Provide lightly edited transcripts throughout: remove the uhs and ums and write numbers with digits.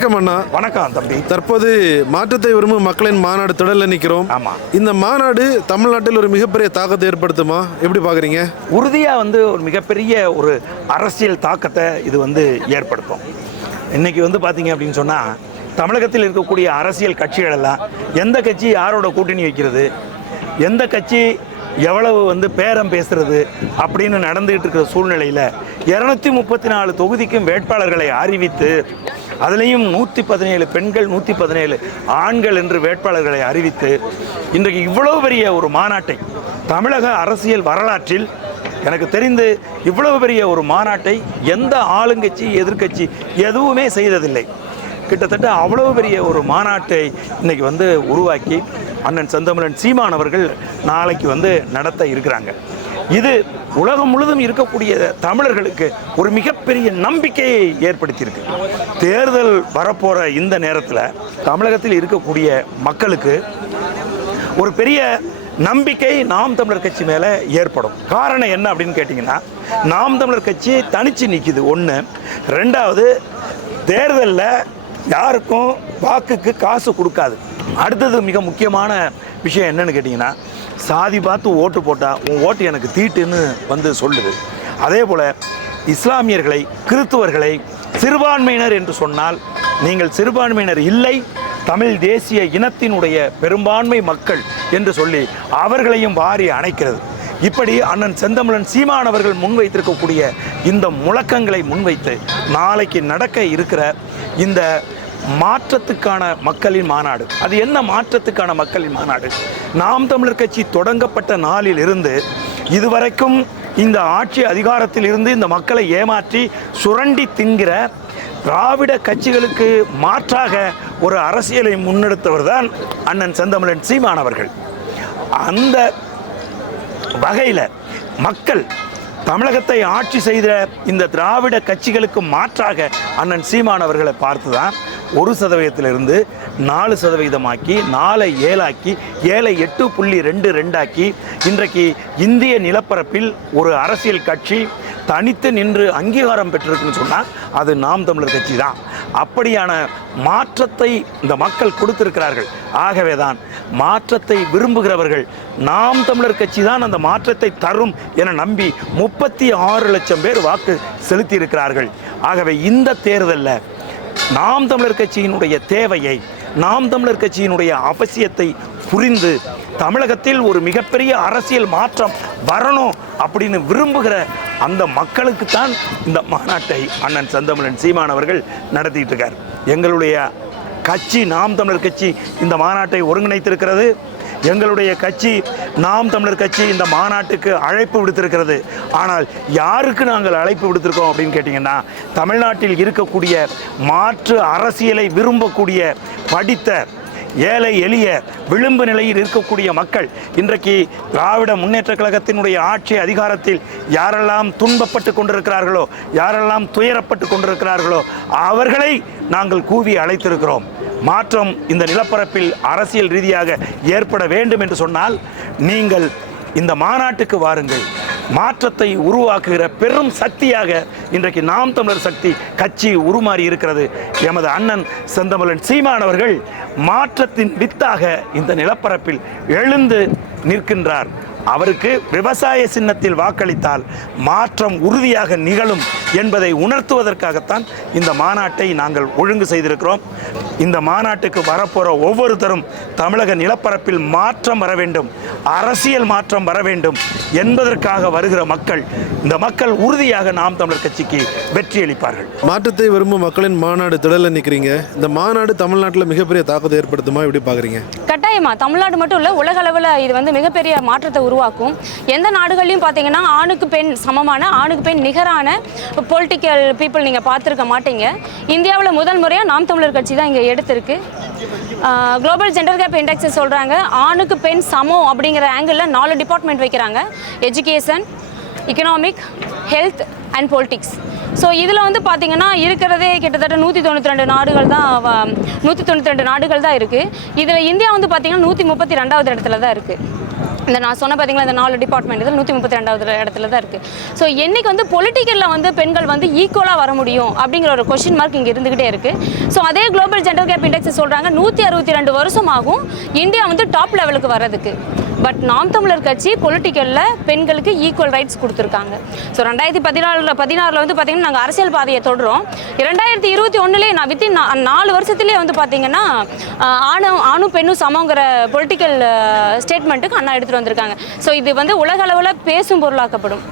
வணக்கம் அண்ணா. வணக்கம் தம்பி. தற்போது மாற்றத்தை விரும்பும் மக்களின் மாநாடு திடலில் நிற்கிறோம். ஆமாம். இந்த மாநாடு தமிழ்நாட்டில் ஒரு மிகப்பெரிய தாக்கத்தை ஏற்படுத்துமா? எப்படி பார்க்குறீங்க? உறுதியாக ஒரு மிகப்பெரிய ஒரு அரசியல் தாக்கத்தை இது ஏற்படுத்தும். இன்றைக்கி பார்த்தீங்க அப்படின்னு சொன்னால், தமிழகத்தில் இருக்கக்கூடிய அரசியல் கட்சிகள் எல்லாம் எந்த கட்சி யாரோட கூட்டணி வைக்கிறது, எந்த கட்சி எவ்வளவு பேரம் பேசுறது அப்படின்னு நடந்துகிட்டு இருக்கிற சூழ்நிலையில் 234 தொகுதிக்கும் வேட்பாளர்களை அறிவித்து, அதுலேயும் 117 பெண்கள் 117 ஆண்கள் என்று வேட்பாளர்களை அறிவித்து இன்றைக்கு இவ்வளவு பெரிய ஒரு மாநாட்டை தமிழக அரசியல் வரலாற்றில் எனக்கு தெரிந்து இவ்வளவு பெரிய ஒரு மாநாட்டை எந்த ஆளுங்கட்சி எதிர்க்கட்சி எதுவுமே செய்ததில்லை. கிட்டத்தட்ட அவ்வளவு பெரிய ஒரு மாநாட்டை இன்னைக்கு உருவாக்கி அண்ணன் செந்தமிழன் சீமான் அவர்கள் நாளைக்கு நடத்த இருக்கிறாங்க. இது உலகம் முழுதும் இருக்கக்கூடிய தமிழர்களுக்கு ஒரு மிகப்பெரிய நம்பிக்கையை ஏற்படுத்தியிருக்கு. தேர்தல் வரப்போகிற இந்த நேரத்தில் தமிழகத்தில் இருக்கக்கூடிய மக்களுக்கு ஒரு பெரிய நம்பிக்கை நாம் தமிழர் கட்சி மேலே ஏற்படும். காரணம் என்ன அப்படின்னு கேட்டிங்கன்னா, நாம் தமிழர் கட்சி தனிச்சு நிற்கிது ஒன்று. ரெண்டாவது, தேர்தலில் யாருக்கும் வாக்குக்கு காசு கொடுக்காது. அடுத்தது மிக முக்கியமான விஷயம் என்னன்னு கேட்டிங்கன்னா, சாதி பார்த்து ஓட்டு போட்டால் உன் ஓட்டு எனக்கு தீட்டுன்னு சொல்லுது. அதே போல் இஸ்லாமியர்களை, கிறிஸ்துவர்களை சிறுபான்மையினர் என்று சொன்னால் நீங்கள் சிறுபான்மையினர் இல்லை, தமிழ் தேசிய இனத்தினுடைய பெரும்பான்மை மக்கள் என்று சொல்லி அவர்களையும் வாரி அணைக்கிறது. இப்படி அண்ணன் செந்தமிழன் சீமான் அவர்கள் முன்வைத்திருக்கக்கூடிய இந்த முழக்கங்களை முன்வைத்து நாளைக்கு நடக்க இருக்கிற இந்த மாற்றத்துக்கான மக்களின் மாநாடு. அது என்ன மாற்றத்துக்கான மக்களின் மாநாடு? நாம் தமிழர் கட்சி தொடங்கப்பட்ட நாளில் இருந்து இதுவரைக்கும் இந்த ஆட்சி அதிகாரத்தில் இருந்து இந்த மக்களை ஏமாற்றி சுரண்டி தின்கிற திராவிட கட்சிகளுக்கு மாற்றாக ஒரு அரசியலை முன்னெடுத்தவர் தான் அண்ணன் செந்தமிழன் சீமான் அவர்கள். அந்த வகையில் மக்கள் தமிழகத்தை ஆட்சி செய்த இந்த திராவிட கட்சிகளுக்கு மாற்றாக அண்ணன் சீமான் அவர்களை பார்த்து தான் 1%இருந்து 4% 4 7 7 8.22 இன்றைக்கு இந்திய நிலப்பரப்பில் ஒரு அரசியல் கட்சி தனித்து நின்று அங்கீகாரம் பெற்றிருக்குன்னு சொன்னால் அது நாம் தமிழர் கட்சி தான். அப்படியான மாற்றத்தை இந்த மக்கள் கொடுத்திருக்கிறார்கள். ஆகவே தான் மாற்றத்தை விரும்புகிறவர்கள் நாம் தமிழர் கட்சி தான் அந்த மாற்றத்தை தரும் என நம்பி 36 லட்சம் பேர் வாக்கு செலுத்தி இருக்கிறார்கள். ஆகவே இந்த தேர்தலில் நாம் தமிழர் கட்சியினுடைய தேவையை, நாம் தமிழர் கட்சியினுடைய அவசியத்தை புரிந்து தமிழகத்தில் ஒரு மிகப்பெரிய அரசியல் மாற்றம் வரணும் அப்படின்னு விரும்புகிற அந்த மக்களுக்குத்தான் இந்த மாநாட்டை அண்ணன் செந்தமிழன் சீமான் அவர்கள் நடத்திட்டு இருக்கார். எங்களுடைய கட்சி நாம் தமிழர் கட்சி இந்த மாநாட்டை ஒருங்கிணைத்திருக்கிறது. எங்களுடைய கட்சி நாம் தமிழர் கட்சி இந்த மாநாட்டுக்கு அழைப்பு விடுத்திருக்கிறது. ஆனால் யாருக்கு நாங்கள் அழைப்பு விடுத்திருக்கோம் அப்படின்னு கேட்டிங்கன்னா, தமிழ்நாட்டில் இருக்கக்கூடிய மாற்று அரசியலை விரும்பக்கூடிய படித்த ஏழை எளிய விளிம்பு நிலையில் இருக்கக்கூடிய மக்கள், இன்றைக்கு திராவிட முன்னேற்ற கழகத்தினுடைய ஆட்சி அதிகாரத்தில் யாரெல்லாம் துன்பப்பட்டு கொண்டிருக்கிறார்களோ, யாரெல்லாம் துயரப்பட்டு கொண்டிருக்கிறார்களோ அவர்களை நாங்கள் கூவி அழைத்திருக்கிறோம். மாற்றம் இந்த நிலப்பரப்பில் அரசியல் ரீதியாக ஏற்பட வேண்டும் என்று சொன்னால் நீங்கள் இந்த மாநாட்டுக்கு வாருங்கள். மாற்றத்தை உருவாக்குகிற பெரும் சக்தியாக இன்றைக்கு நாம் தமிழர் சக்தி கட்சி உருமாறி இருக்கிறது. எமது அண்ணன் செந்தமிழன் சீமான் அவர்கள் மாற்றத்தின் வித்தாக இந்த நிலப்பரப்பில் எழுந்து நிற்கின்றார். அவருக்கு விவசாய சின்னத்தில் வாக்களித்தால் மாற்றம் உறுதியாக நிகழும் என்பதை உணர்த்துவதற்காகத்தான் இந்த மாநாட்டை நாங்கள் ஒழுங்கு செய்திருக்கிறோம். இந்த மாநாட்டுக்கு வரப்போகிற ஒவ்வொருத்தரும் தமிழக நிலப்பரப்பில் மாற்றம் வர வேண்டும், அரசியல் மாற்றம் வர வேண்டும் என்பதற்காக வருகிற மக்கள், இந்த மக்கள் உறுதியாக நாம் தமிழர் கட்சிக்கு வெற்றி அளிப்பார்கள். மாற்றத்தை விரும்பும் மக்களின் மாநாடு திடலில் நிற்கிறீங்க. இந்த மாநாடு தமிழ்நாட்டில் மிகப்பெரிய தாக்கத்தை ஏற்படுத்துமா? எப்படி பார்க்குறீங்க? கட்டாயமா தமிழ்நாடு மட்டும் இல்லை, உலக அளவில் இது மிகப்பெரிய மாற்றத்தை உருவாக்கும். எந்த நாடுகள்லையும் பார்த்தீங்கன்னா ஆணுக்கு பெண் சமமான, ஆணுக்கு பெண் நிகரான பொலிட்டிக்கல் பீப்புள் நீங்கள் பார்த்துருக்க மாட்டீங்க. இந்தியாவில் முதல் முறையாக நாம் தமிழர் கட்சி தான் இங்கே எடுத்திருக்கு. குளோபல் ஜெண்டர் கேப் இண்டெக்ஸை சொல்கிறாங்க, ஆணுக்கு பெண் சமம் அப்படிங்கிற ஆங்கிளில் 4 டிபார்ட்மெண்ட் வைக்கிறாங்க: education, economic, health and politics. So இதில் பார்த்தீங்கன்னா இருக்கிறதே கிட்டத்தட்ட 192 நாடுகள் தான் 192 நாடுகள் தான் இருக்குது. இதில் இந்தியா பார்த்தீங்கன்னா 132வது இடத்துல தான் இருக்குது. இந்த நான் சொன்ன பார்த்தீங்களா இந்த 4 டிபார்ட்மெண்ட் இதில் 132வது இடத்துல தான் இருக்குது. ஸோ என்னைக்கு வந்து பொலிட்டிக்கலில் வந்து பெண்கள் வந்து ஈக்குவலாக வர முடியும் அப்படிங்கிற ஒரு கொஷின் மார்க் இங்கே இருந்துகிட்டே இருக்குது. ஸோ அதே குளோபல் ஜெண்டர் கேப் இண்டெக்ஸ் சொல்கிறாங்க 162 வருஷம் ஆகும் இந்தியா வந்து டாப் லெவலுக்கு வர்றதுக்கு. பட் நாம் தமிழர் கட்சி பொலிட்டிக்கலில் பெண்களுக்கு ஈக்குவல் ரைட்ஸ் கொடுத்துருக்காங்க. ஸோ 2016 வந்து பார்த்திங்கன்னா நாங்கள் அரசியல் பாதையை தொடரும். 2021 நான் வித்தின் 4 வருஷத்துலேயே வந்து பார்த்திங்கன்னா ஆணும் பெண்ணும் சமங்கிற பொலிட்டிக்கல் ஸ்டேட்மெண்ட்டுக்கு அண்ணா எடுத்துகிட்டு வந்திருக்காங்க. ஸோ இது வந்து உலக அளவில் பேசும் பொருளாக்கப்படும்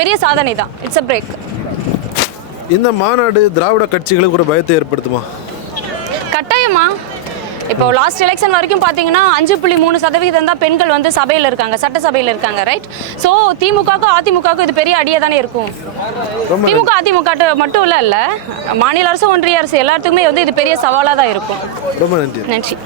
பெரிய சாதனை தான். It's a break. இந்த மாநாடு திராவிட கட்சிகளுக்கு ஒரு பயத்தை ஏற்படுத்துமா? கட்டாயமா. இப்போ லாஸ்ட் எலெக்ஷன் வரைக்கும் பார்த்தீங்கன்னா 5.3% தான் பெண்கள் வந்து சபையில் இருக்காங்க, சட்டசபையில் இருக்காங்க, ரைட்? ஸோ திமுகவுக்கும் அதிமுகவுக்கும் இது பெரிய அடியாக தானே இருக்கும். திமுக அதிமுக மட்டும் இல்லை மாநில அரசு ஒன்றிய அரசு எல்லாத்துக்குமே வந்து இது பெரிய சவாலாக தான் இருக்கும். ரொம்ப நன்றி. நன்றி.